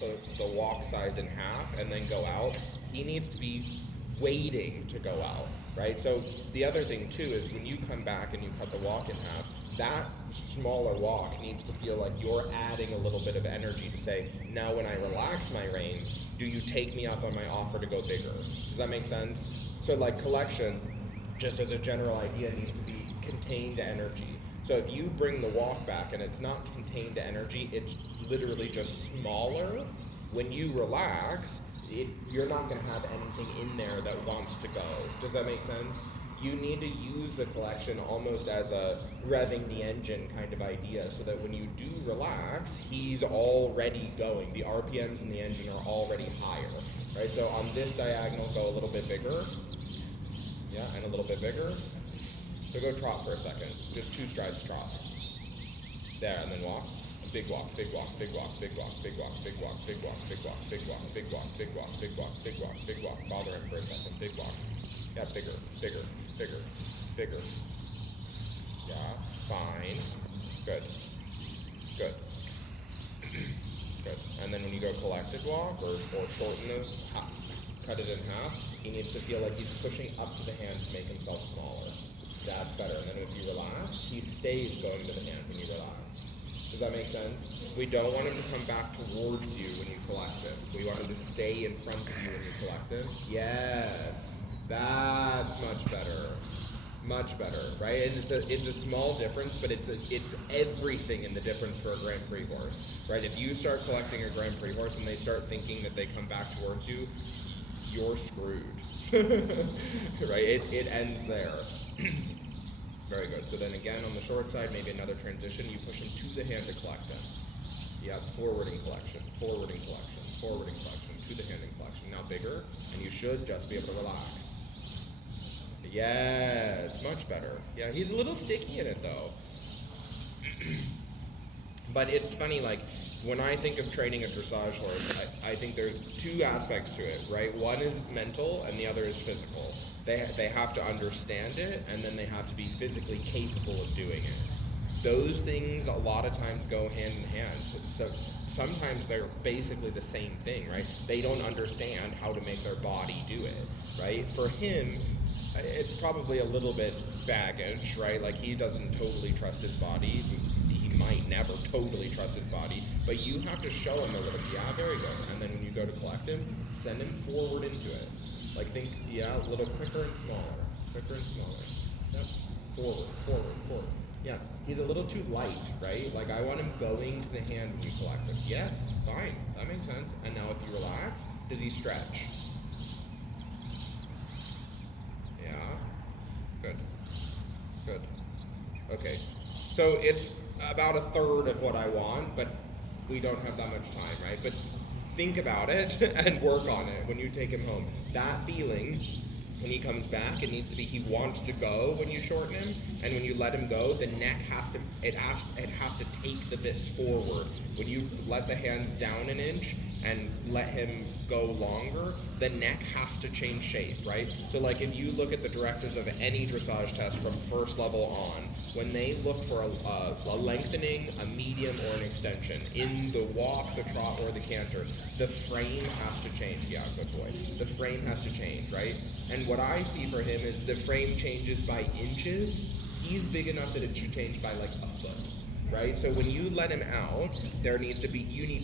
the walk size in half and then go out. He needs to be waiting to go out, right? So the other thing too is when you come back and you cut the walk in half, that smaller walk needs to feel like you're adding a little bit of energy to say, now when I relax my reins, do you take me up on my offer to go bigger? Does that make sense? So like collection, just as a general idea, needs to be contained energy. So if you bring the walk back and it's not contained energy, it's literally just smaller, when you relax, you're not going to have anything in there that wants to go. Does that make sense? You need to use the collection almost as a revving the engine kind of idea, so that when you do relax, he's already going. The RPMs in the engine are already higher, right? So on this diagonal, go a little bit bigger. Yeah, and a little bit bigger. So go trot for a second. Just 2 strides trot. There, and then walk. Big walk, big walk, big walk, big walk, big walk, big walk, big walk, big walk, big walk, big walk, big walk, big walk, big walk, big walk. Bother him for a second. Big walk. Yeah, bigger, bigger, bigger, bigger. Yeah, fine. Good. Good. Good. And then when you go collected walk or shorten the cut it in half, he needs to feel like he's pushing up to the hand to make himself smaller. That's better. And then if you relax, he stays going to the hand when you relax. Does that make sense? We don't want him to come back towards you when you collect him. We want him to stay in front of you when you collect him. Yes, that's much better. Much better, right? And it's a small difference, but it's everything in the difference for a Grand Prix horse, right? If you start collecting a Grand Prix horse and they start thinking that they come back towards you, you're screwed, right? It ends there. Very good. So then again, on the short side, maybe another transition. You push him to the hand to collect him. You have forwarding collection, forwarding collection, forwarding collection, to the hand and collection. Now bigger, and you should just be able to relax. Yes, much better. Yeah, he's a little sticky in it though. But it's funny, like, when I think of training a dressage horse, I think there's 2 aspects to it, right? One is mental and the other is physical. They have to understand it, and then they have to be physically capable of doing it. Those things a lot of times go hand in hand. So sometimes they're basically the same thing, right? They don't understand how to make their body do it, right? For him, it's probably a little bit baggage, right? Like, he doesn't totally trust his body. He might never totally trust his body, but you have to show him a little, yeah, very good. And then when you go to collect him, send him forward into it. Like, think, yeah, a little quicker and smaller. Quicker and smaller. Yep. Forward, forward, forward. Yeah, he's a little too light, right? Like, I want him going to the hand when you collect him. Yes, fine, that makes sense. And now if you relax, does he stretch? Yeah, good, good. Okay, so it's about a third of what I want, but we don't have that much time, right? But think about it and work on it when you take him home. That feeling, when he comes back, it needs to be he wants to go when you shorten him, and when you let him go, the neck has to take the bits forward. When you let the hands down an inch and let him go longer, the neck has to change shape, right? So like if you look at the directives of any dressage test from first level on, when they look for a lengthening, a medium, or an extension, in the walk, the trot, or the canter, the frame has to change. Yeah, good boy. The frame has to change, right? And what I see for him is the frame changes by inches. He's big enough that it should change by like a foot. Right? So when you let him out, you need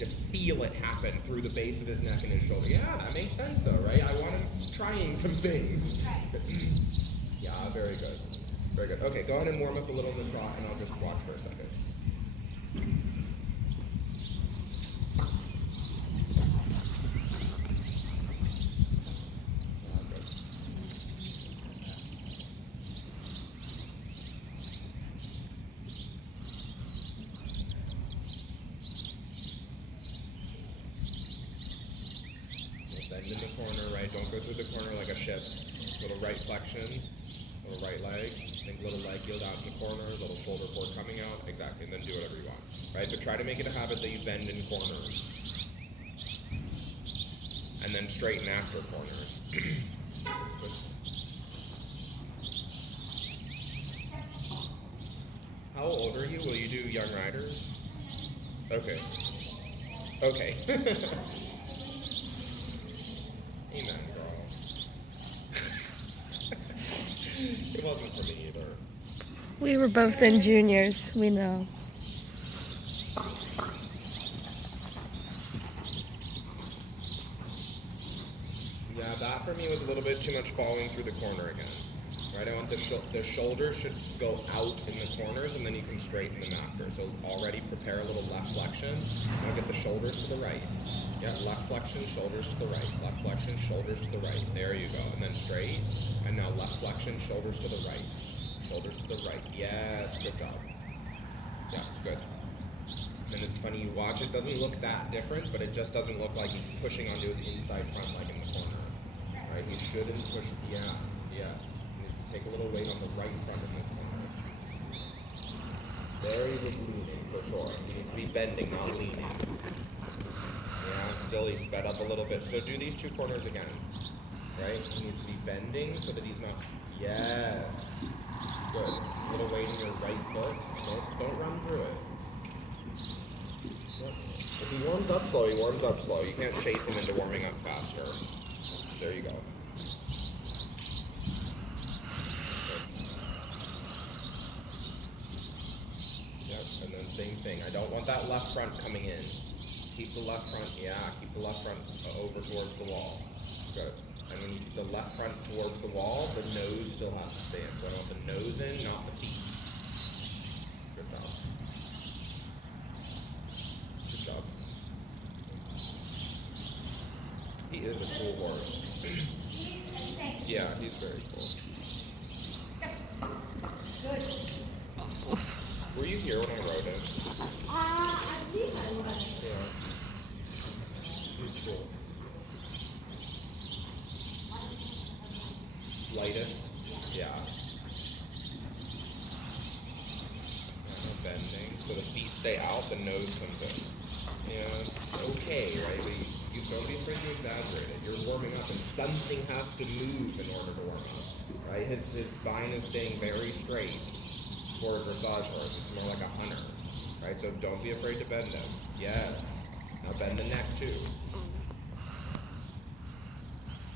to feel it happen through the base of his neck and his shoulder. Yeah, that makes sense though, right? I want him trying some things. Yeah, very good. Very good. Okay, go ahead and warm up a little in the trot, and I'll just watch for a second. Bend in the corner, right? Don't go through the corner like a ship. Little right flexion, little right leg. Think little leg yield out in the corner, little shoulder port coming out. Exactly, and then do whatever you want, right? But try to make it a habit that you bend in corners. And then straighten after corners. How old are you? Will you do young riders? Okay. Okay. Amen, girl. It wasn't for me either. We were both in juniors, we know. Yeah, that for me was a little bit too much falling through the corner again. Right, I want the shoulders should go out in the corners, and then you can straighten them after. So already prepare a little left flexion. Now get the shoulders to the right. Yeah, left flexion, shoulders to the right. Left flexion, shoulders to the right. There you go. And then straight. And now left flexion, shoulders to the right. Shoulders to the right. Yes, good job. Yeah, good. And it's funny, you watch, it doesn't look that different, but it just doesn't look like he's pushing onto his inside front leg in the corner. Right, he shouldn't push, yeah, yes. Take a little weight on the right front of this corner. There he was leaning, for sure. He needs to be bending, not leaning. Yeah, still he sped up a little bit. So do these two corners again. Right? He needs to be bending so that he's not... Yes. Good. A little weight in your right foot. Don't run through it. If he warms up slow, he warms up slow. You can't chase him into warming up faster. There you go. Same thing. I don't want that left front coming in. Keep the left front, yeah, keep the left front over towards the wall. Good. And when you keep the left front towards the wall, the nose still has to stay in. So I want the nose in, not the feet. Good job. Good job. He is a cool horse. Yeah, he's very cool. Good. Were you here when I rode him? I think I was. Yeah. He's cool. Lightest? Yeah. Bending. So the feet stay out, the nose comes in. Yeah, it's okay, right? But you don't be afraid to exaggerate it. You're warming up and something has to move in order to warm up. Right? His spine is staying very straight. For a dressage horse, it's more like a hunter, right? So don't be afraid to bend them. Yes. Now bend the neck too.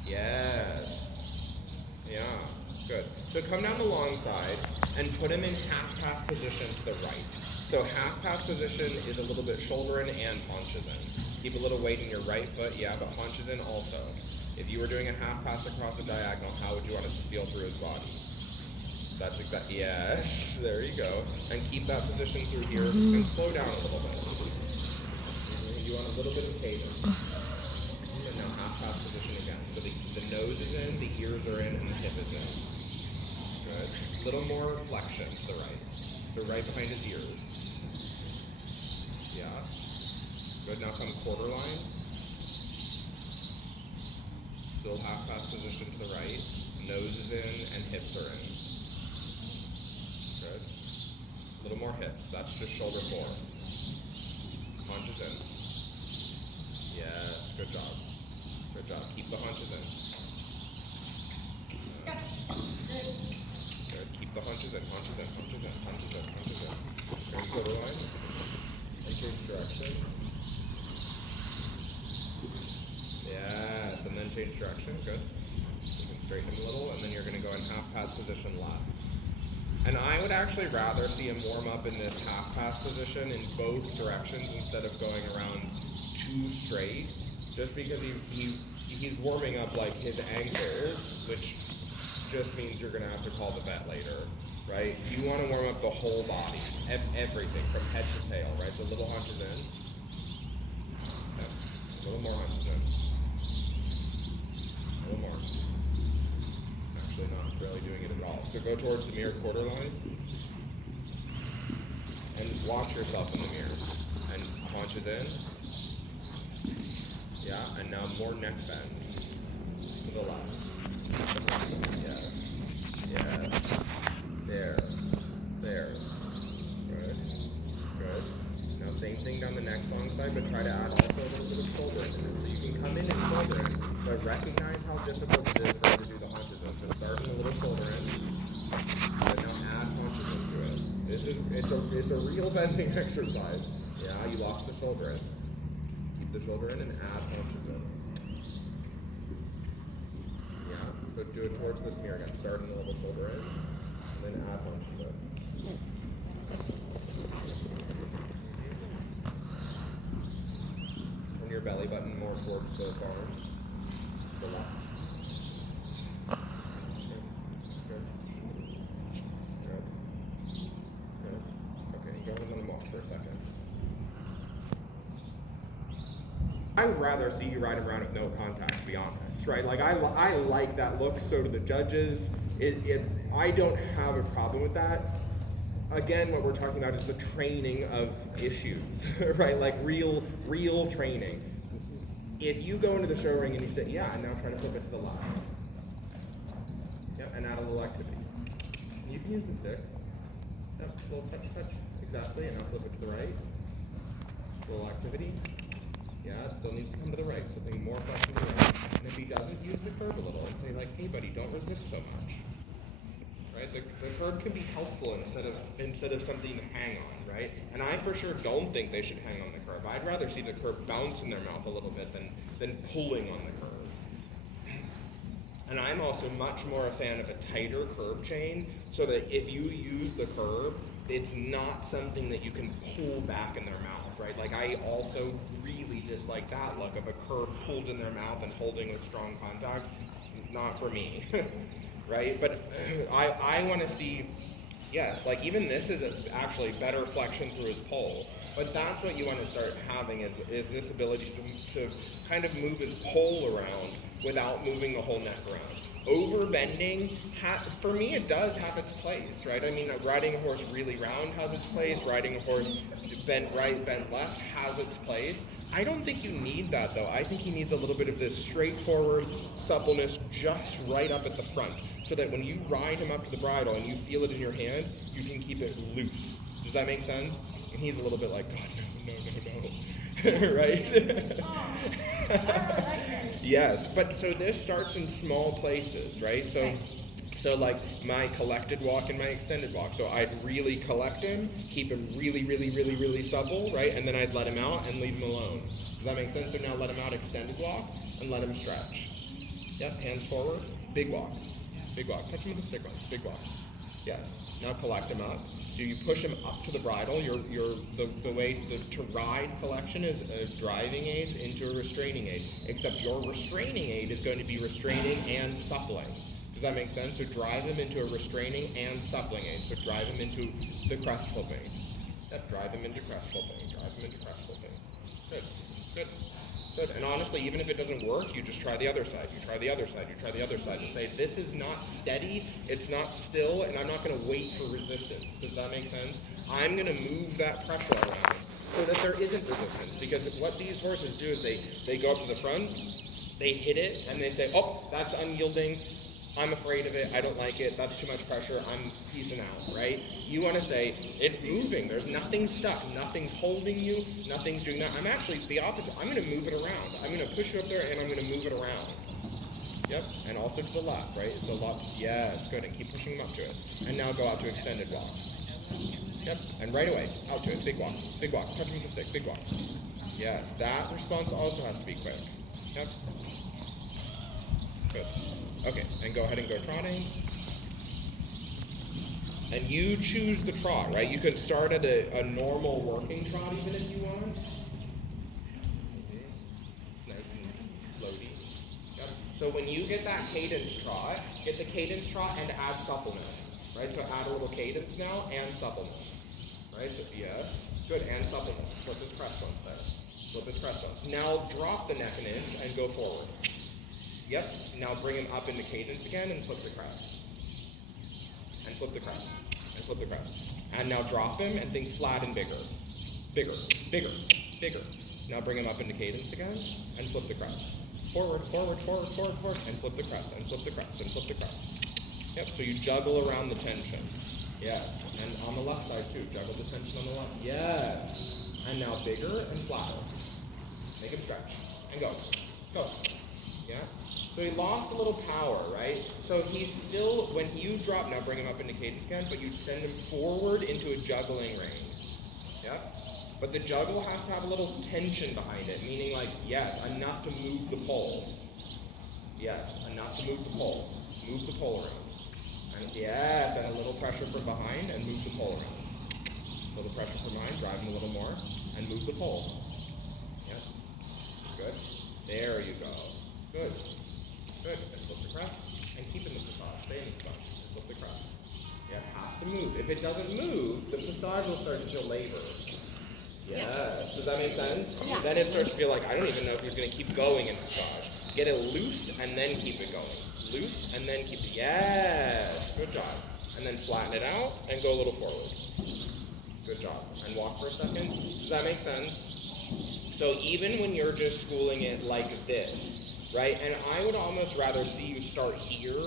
Yes. Yeah. Good. So come down the long side and put him in half-pass position to the right. So half-pass position is a little bit shoulder in and haunches in. Keep a little weight in your right foot, yeah, but haunches in also. If you were doing a half-pass across the diagonal, how would you want it to feel through his body? That's exactly, yes, there you go. And keep that position through here and slow down a little bit. You want a little bit of cadence. And now half-pass position again. So the nose is in, the ears are in, and the hip is in. Good. A little more flexion to the right. So right behind his ears. Yeah. Good, now come quarter line. Still half-pass position to the right. Nose is in, and hips are in. Good. A little more hips. That's just shoulder forward. Haunches in. Yes. Good job. Good job. Keep the haunches in. Good. Keep the haunches in. Haunches in. Haunches in. Haunches in. Haunches in. Turn quarter line. And change direction. Yes. And then change direction. Good. You can straighten him a little, and then you're going to go in half-pass position left. And I would actually rather see him warm up in this half-pass position in both directions instead of going around too straight, just because he's warming up like his ankles, which just means you're going to have to call the vet later, right? You want to warm up the whole body, everything from head to tail, right? So little hunches in. Yep. A little more hunches in. A little more. Not really doing it at all. So go towards the mirror quarter line and watch yourself in the mirror. And haunches in. Yeah, and now more neck bend. To the left. Yes. Yes. There. There. Good. Good. Now same thing down the next long side, but try to add also a little bit of shoulder into it. So you can come in and shoulder in, but recognize how difficult it is for him to do the haunches in. So start with a little shoulder in, but now add haunches into it. It's a real bending exercise. Yeah, you lost the shoulder in. the shoulder in and add haunches in. Yeah, so do it towards the smear again. Start in the little shoulder in, and then add haunches in. Turn your belly button more towards the arm. The left. Good. Good. Good. Okay, go and let them walk for a second. I would rather see you ride around with no contact, to be honest, right? Like, I like that look, so do the judges. I don't have a problem with that. Again, what we're talking about is the training of issues, right? Like real training. If you go into the show ring and you say, yeah, and now try to flip it to the left. Yep, and add a little activity. You can use the stick. Yep, a little touch, exactly, and now flip it to the right. A little activity. Yeah, it still needs to come to the right, something more flexible to the right. And if he doesn't, use the curve a little and say like, hey buddy, don't resist so much. Right? The curve can be helpful instead of something to hang on, right? And I for sure don't think they should hang on the curve. I'd rather see the curve bounce in their mouth a little bit than pulling on the curve. And I'm also much more a fan of a tighter curve chain, so that if you use the curve, it's not something that you can pull back in their mouth, right? Like, I also really dislike that look of a curve pulled in their mouth and holding with strong contact. It's not for me, right? But I want to see, yes, like even this is actually better flexion through his pole. But that's what you want to start having is this ability to kind of move his pole around without moving the whole neck around. Overbending, for me, it does have its place, right? I mean, riding a horse really round has its place. Riding a horse bent right, bent left has its place. I don't think you need that, though. I think he needs a little bit of this straightforward suppleness just right up at the front, so that when you ride him up to the bridle and you feel it in your hand, you can keep it loose. Does that make sense? And he's a little bit like, God, no, right? Yes, but so this starts in small places, right? So like my collected walk and my extended walk. So I'd really collect him, keep him really supple, right? And then I'd let him out and leave him alone. Does that make sense? So now let him out, extended walk, and let him stretch. Yep, hands forward, big walk. Touch him with the stick on, big walk. Yes, now collect him up. So you push him up to the bridle. The way to ride collection is driving aids into a restraining aid, except your restraining aid is going to be restraining and suppling. Does that make sense? So drive him into a restraining and suppling aid. So drive him into the crest flipping. Yep, drive him into crest flipping. Good. And honestly, even if it doesn't work, you just try the other side. You try the other side to say, this is not steady, it's not still, and I'm not going to wait for resistance. Does that make sense? I'm going to move that pressure around so that there isn't resistance. Because what these horses do is they go up to the front, they hit it, and they say, oh, that's unyielding. I'm afraid of it, I don't like it, that's too much pressure, I'm peacing out, right? You want to say, it's moving, there's nothing stuck, nothing's holding you, nothing's doing that. I'm actually the opposite, I'm going to move it around. I'm going to push it up there and I'm going to move it around. Yep, and also to the left, right? It's a lot, yes, good, and keep pushing them up to it. And now go out to extended walk. Yep, and right away, out to it, big walk, touch him with the stick, big walk. Yes, that response also has to be quick. Yep. Good. Okay, and go ahead and go trotting. And you choose the trot, right? You can start at a normal working trot even if you want. It's nice and floaty. Yep. So when you get that cadence trot, get the cadence trot and add suppleness, right? So add a little cadence now and suppleness, right? So yes, good, and suppleness. Flip his crest once there. Now drop the neck an inch and go forward. Yep, now bring him up into cadence again and flip the crest. And now drop him and think flat and bigger. Now bring him up into cadence again and flip the crest. Forward, and flip the crest, Yep, so you juggle around the tension. Yes, and on the left side too, juggle the tension on the left. Yes, and now bigger and flatter. Make him stretch, and go. Yeah. So he lost a little power, right? So he's still, when you drop, now bring him up into cadence again, but you send him forward into a juggling range. Yep. But the juggle has to have a little tension behind it, meaning like, yes, enough to move the pole. Yes, enough to move the pole. Move the pole around. And yes, and a little pressure from behind and move the pole around. A little pressure from behind, drive him a little more, and move the pole. Yes. Good. There you go. Good. Good. And flip the crest. And keep in the passage. Stay in the passage. And flip the crest. Yeah, it has to move. If it doesn't move, the passage will start to feel labor. Yes. Does that make sense? Yeah. Then it starts to feel like, I don't even know if he's going to keep going in passage. Get it loose and then keep it going. Loose and then keep it. Yes. Good job. And then flatten it out and go a little forward. Good job. And walk for a second. Does that make sense? So even when you're just schooling it like this, right? And I would almost rather see you start here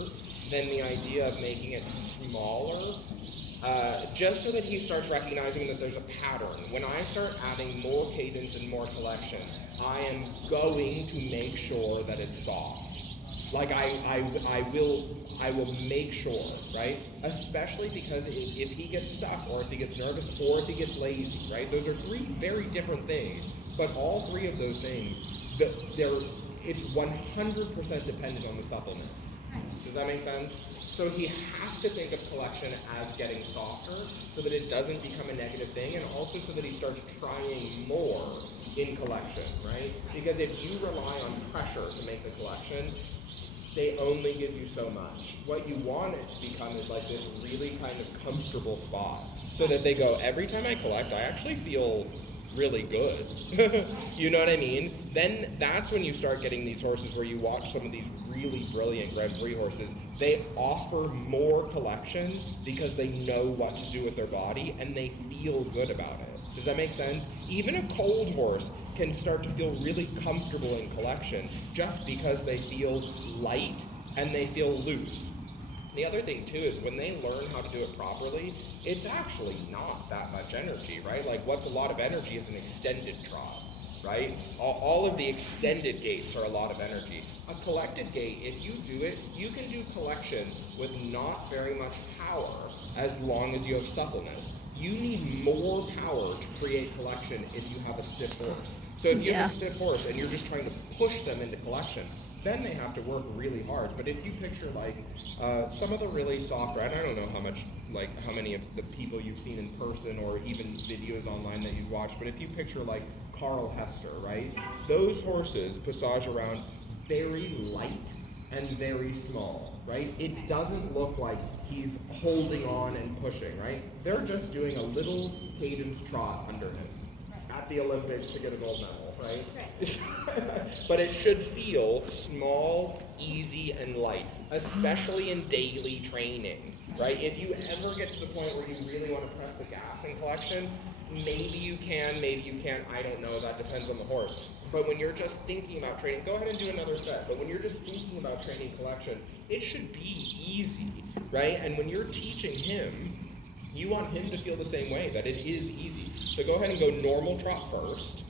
than the idea of making it smaller, just so that he starts recognizing that there's a pattern. When I start adding more cadence and more collection, I am going to make sure that it's soft. Like I will make sure, right? Especially because if he gets stuck, or if he gets nervous, or if he gets lazy, right? Those are three very different things. But all three of those things, it's 100% dependent on the suppleness. Does that make sense? So he has to think of collection as getting softer so that it doesn't become a negative thing, and also so that he starts trying more in collection, right? Because if you rely on pressure to make the collection, they only give you so much. What you want it to become is like this really kind of comfortable spot, so that they go, every time I collect, I actually feel really good. You know what I mean? Then that's when you start getting these horses where you watch some of these really brilliant Grand Prix horses. They offer more collection because they know what to do with their body and they feel good about it. Does that make sense? Even a cold horse can start to feel really comfortable in collection just because they feel light and they feel loose. The other thing too is when they learn how to do it properly, it's actually not that much energy, right? Like what's a lot of energy is an extended trot, right? All of the extended gaits are a lot of energy. A collected gait, if you do it, you can do collection with not very much power as long as you have suppleness. You need more power to create collection if you have a stiff horse. So if you have a stiff horse and you're just trying to push them into collection, then they have to work really hard. But if you picture like some of the really soft, and I don't know how many of the people you've seen in person or even videos online that you've watched, but if you picture like Carl Hester, right? Those horses passage around very light and very small, right? It doesn't look like he's holding on and pushing, right? They're just doing a little cadence trot under him at the Olympics to get a gold medal, right? But it should feel small, easy, and light, especially in daily training, right? If you ever get to the point where you really want to press the gas in collection, maybe you can, maybe you can't, I don't know, that depends on the horse. But when you're just thinking about training, go ahead and do another set, but when you're just thinking about training collection, it should be easy, right? And when you're teaching him, you want him to feel the same way, that it is easy. So go ahead and go normal trot first.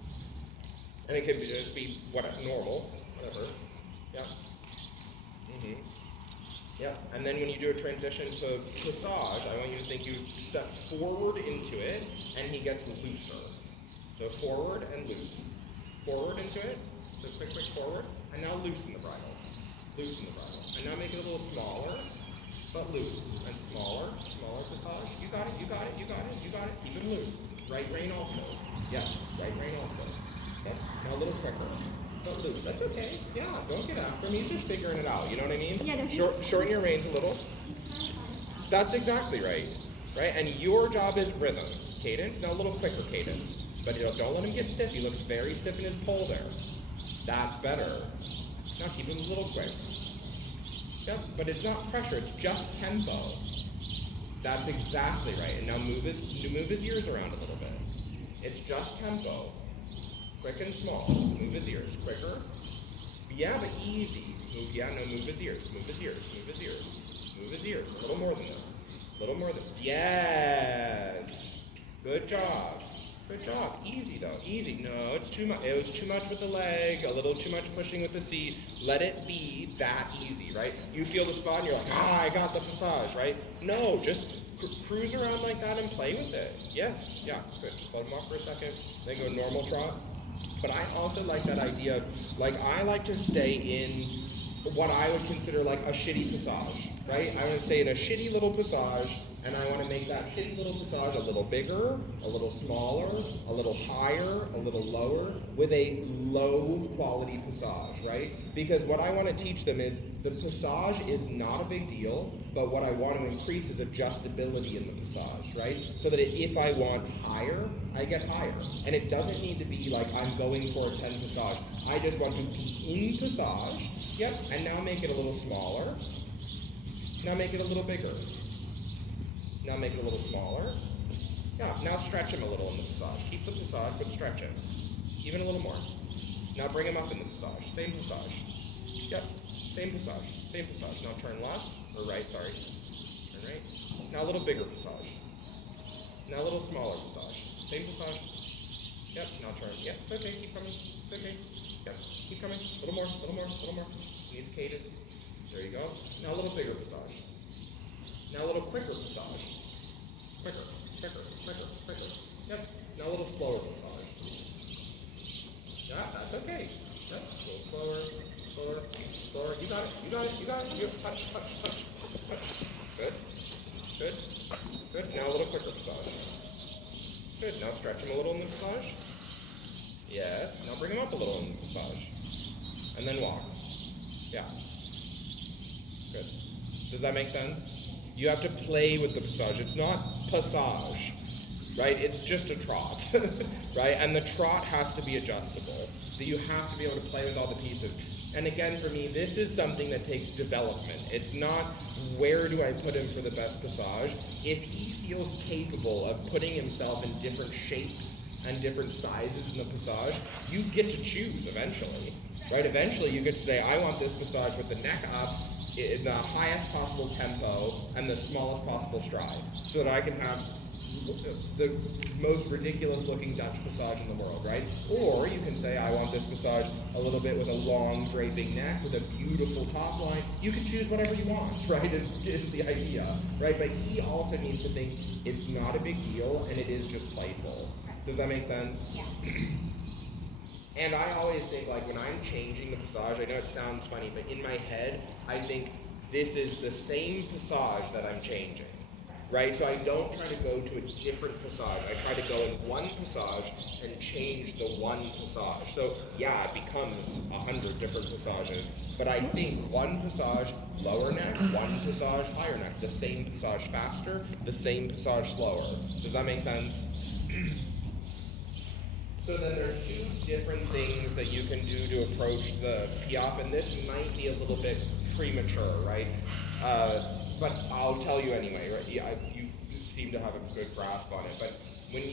And it could just be normal, whatever. Yeah. Yeah. And then when you do a transition to passage, I want you to think you step forward into it, and he gets looser. So forward and loose. Forward into it. So quick forward. And now loosen the bridle. Loosen the bridle. And now make it a little smaller, but loose. And smaller passage. You got it. Keep it loose. Right rein also. Yeah, right rein also. Okay. Now a little quicker. But loose. That's okay. Yeah, don't get after him. He's just figuring it out. You know what I mean? Yeah, Shorten your reins a little. That's exactly right. Right? And your job is rhythm. Cadence. Now a little quicker cadence. But don't let him get stiff. He looks very stiff in his pole there. That's better. Now keep him a little quick. Yep, but it's not pressure. It's just tempo. That's exactly right. And now move his ears around a little bit. It's just tempo. Quick and small. Move his ears. Quicker. Yeah, but easy. Move his ears. Move his ears. Move his ears. Move his ears. A little more than that. A little more than. Yes. Good job. Good job. Easy though. Easy. No, it's too much. It was too much with the leg. A little too much pushing with the seat. Let it be that easy, right? You feel the spot and you're like, I got the passage, right? No, just cruise around like that and play with it. Yes, yeah, good. Just let them walk for a second, then go normal trot. But I also like that idea of, like, I like to stay in what I would consider like a shitty passage, right? I want to stay in a shitty little passage, and I want to make that shitty little passage a little bigger, a little smaller, a little higher, a little lower, with a low quality passage, right? Because what I want to teach them is the passage is not a big deal, but what I want to increase is adjustability in the passage, right? So that if I want higher, I get higher. And it doesn't need to be like I'm going for a 10 passage. I just want to be in passage. Yep, and now make it a little smaller. Now make it a little bigger. Now make it a little smaller. Yeah, now stretch him a little in the passage. Keep the passage, but stretch him. Even a little more. Now bring him up in the passage. Same passage. Yep, same passage. Same passage. Now turn left, or right, sorry. Turn right. Now a little bigger passage. Now a little smaller passage. Same passage. Yep, now turn. Yep, it's okay, keep coming. It's okay. Yep, keep coming. A little more, a little more, a little more. Needs cadence. There you go. Now a little bigger passage. Now a little quicker passage. Quicker, quicker, quicker, quicker. Yep. Now a little slower passage. Yeah, that's okay. Yep. A little slower, slower, slower. You got it, you got it, you got it. You touch, touch, touch, touch. Good. Good. Good. Now a little quicker passage. Good. Now stretch him a little in the passage. Yes. Now bring him up a little in the passage. And then walk. Yeah. Good. Does that make sense? You have to play with the passage. It's not passage, right? It's just a trot, right? And the trot has to be adjustable. So you have to be able to play with all the pieces. And again, for me, this is something that takes development. It's not where do I put him for the best passage. If he feels capable of putting himself in different shapes and different sizes in the passage, you get to choose eventually, right? Eventually you get to say, I want this passage with the neck up in the highest possible tempo and the smallest possible stride, so that I can have the most ridiculous looking Dutch passage in the world, right? Or you can say, I want this passage a little bit with a long draping neck with a beautiful top line. You can choose whatever you want, right? Is the idea, right? But he also needs to think it's not a big deal and it is just playful. Does that make sense? Yeah. And I always think, like, when I'm changing the passage, I know it sounds funny, but in my head, I think this is the same passage that I'm changing, right? So I don't try to go to a different passage. I try to go in one passage and change the one passage. So yeah, it becomes 100 different passages, but I think one passage, lower neck, one passage, higher neck, the same passage faster, the same passage slower. Does that make sense? So then there's two different things that you can do to approach the piaffe, and this might be a little bit premature, right? But I'll tell you anyway, right? Yeah, you seem to have a good grasp on it, but when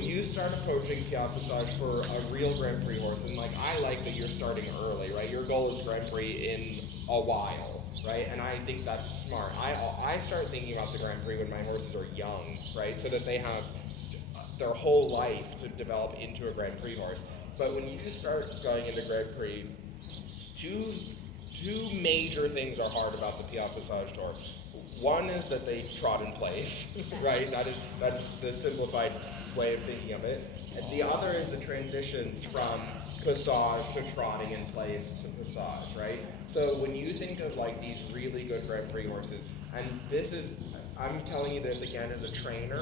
you start approaching piaffe passage for a real Grand Prix horse, and like I like that you're starting early, right? Your goal is Grand Prix in a while, right? And I think that's smart. I start thinking about the Grand Prix when my horses are young, right? So that they have their whole life to develop into a Grand Prix horse. But when you start going into Grand Prix, two major things are hard about the piaffe passage tour. One is that they trot in place, right? That's the simplified way of thinking of it. And the other is the transitions from passage to trotting in place to passage, right? So when you think of like these really good Grand Prix horses, and this is, I'm telling you this again as a trainer,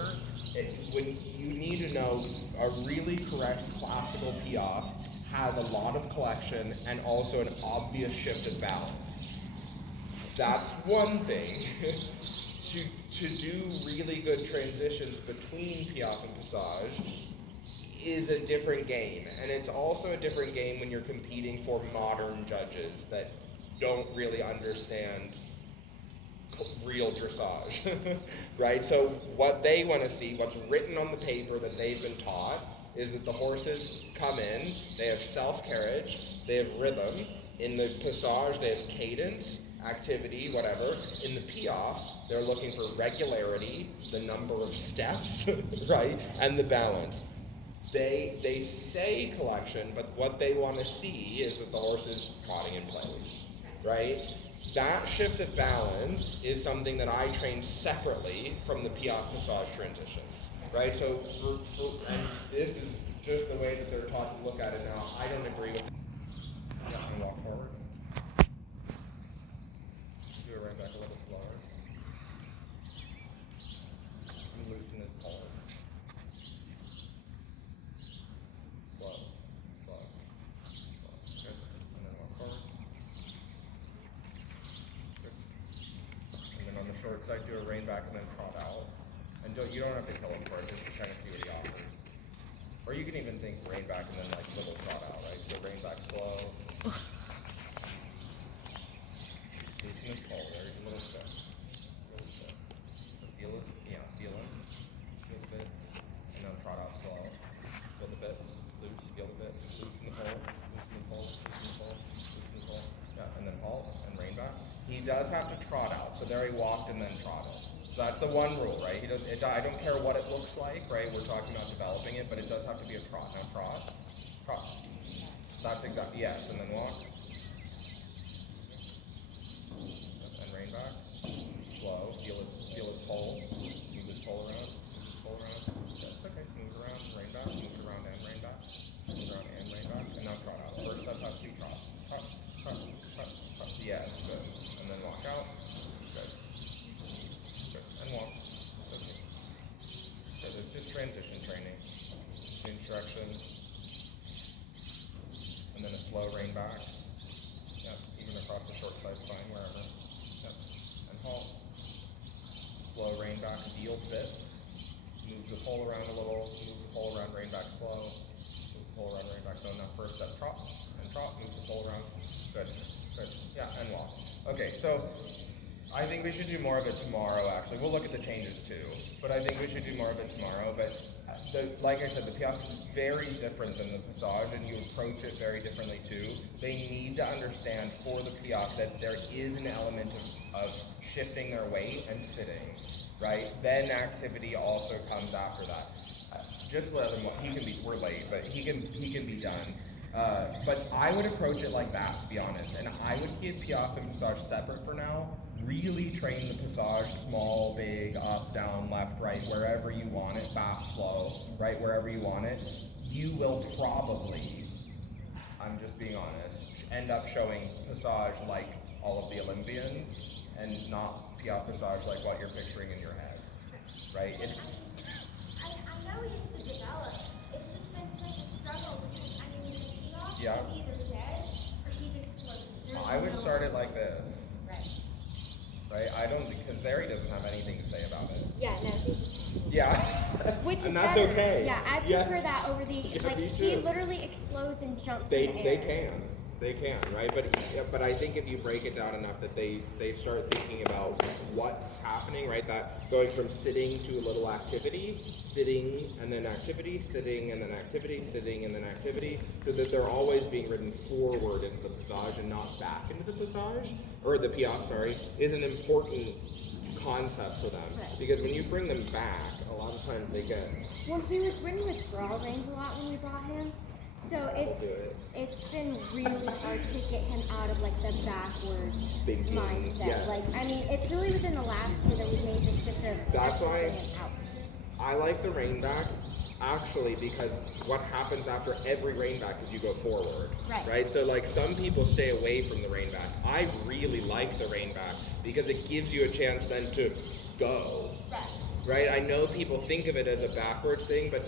when you need to know a really correct classical piaffe has a lot of collection and also an obvious shift in balance. That's one thing. to do really good transitions between piaffe and passage is a different game. And it's also a different game when you're competing for modern judges that don't really understand real dressage, right? So what they want to see, what's written on the paper that they've been taught, is that the horses come in, they have self-carriage, they have rhythm. In the passage, they have cadence, activity, whatever. In the piaffe, they're looking for regularity, the number of steps, right, and the balance. They say collection, but what they want to see is that the horse is trotting in place, right? That shift of balance is something that I train separately from the Piaffe massage transitions, right? So, and this is just the way that they're taught to look at it now. I don't agree with it. Yeah, and walk forward. Do it right back a little slower. And loosen his collar. Slow, slow, slow. Good. And then walk forward. Good. And then on the short side, do a rein back and then trot out. And you don't have to kill him for it, just to kind of see what he offers. Or you can even think rein back and then like little trot out, right? So rein back slow. Loosen his collar. There's a little step. Little step. So feel his, feel him. Feel the bits. And then trot out slow. Feel the bits. Loose. Feel the bits. Loosen the pole. Loosen the pole. Loosen the pole. Loosen the pole. Yeah, and then halt and rein back. He does have to trot out. So there he walked and then trotted. So that's the one rule, right? I don't care what it looks like, right? We're talking about developing it, but it does have to be a trot. Now trot. Trot. That's exactly, yes, and then walk. And rein back. Slow. Feel his pole. Move his pole around. That's okay. Move around, rein back. Move around and rein back. Move around and rein back. And now trot out. First step has to be trot. Trot, trot, trot, trot. Yes, good. And then walk out. Good. Good. And walk. Okay. Good. It's just transition training. Change direction. And then a slow rein back. Yep. Even across the short side spine, wherever. Yep. And halt. Slow rein back, feel bits. Move the pole around a little. Move the pole around, rein back slow. Move the pole around, rein back slow. Now first step, trot. And trot. Move the pole around. Good. Good. Yeah, and walk. Okay, so I think we should do more of it tomorrow, actually. We'll look at the changes too. But I think we should do more of it tomorrow. But like I said, the Piaffe is very different than the Passage, and you approach it very differently too. They need to understand for the Piaffe that there is an element of shifting their weight and sitting, right? Then activity also comes after that. Just let him, we're late, but he can be done. But I would approach it like that, to be honest. And I would keep Piaffe and Passage separate for now. Really train the Passage, small, big, up, down, left, right, wherever you want it, fast, slow, right, wherever you want it. You will probably, I'm just being honest, end up showing Passage like all of the Olympians and not Piaffe Passage like what you're picturing in your head, right? It's, I know he used to develop. It's just been such a struggle because, I mean, he's Yeah. either dead or he's explosive. I would start it like this. Right. Right, I don't, because there he doesn't have anything to say about it. Yeah, no, he's Yeah. which and is that's better. okay. Yeah, I prefer Yes. that over the, Yeah, like, me he too. literally explodes and jumps They in the air. they can, right? But I think if you break it down enough that they start thinking about what's happening, right? That going from sitting to a little activity, sitting and then activity, sitting and then activity, sitting and then activity, so that they're always being ridden forward into the Passage and not back into the Passage, or the Piaffe, sorry, is an important concept for them. Right. Because when you bring them back, a lot of times they get Well, he was ridden with broad reins a lot when we brought him. So it's been really hard to get him out of like the backward Thinking, mindset. yes. Like, I mean, it's really within the last year that we made this shift of That's why bring him out. I like the rein back, actually, because what happens after every rein back is you go forward. Right. So like some people stay away from the rein back. I really like the rein back because it gives you a chance then to go. Right? I know people think of it as a backwards thing, but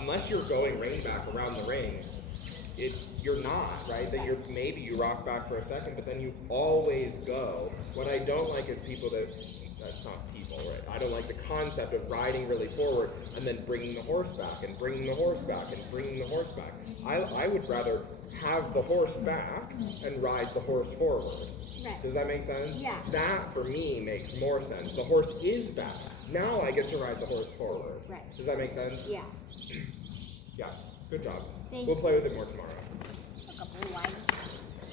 unless you're going rein back around the ring, you're not, right? That maybe you rock back for a second, but then you always go. What I don't like is people that's not people, right? I don't like the concept of riding really forward and then bringing the horse back and bringing the horse back and bringing the horse back. I would rather have the horse back and ride the horse forward. Right. Does that make sense? Yeah. That, for me, makes more sense. The horse is back. Now I get to ride the horse forward. Right. Does that make sense? Yeah. Yeah. Good job. Thank We'll you. play with it more tomorrow. A couple of lines.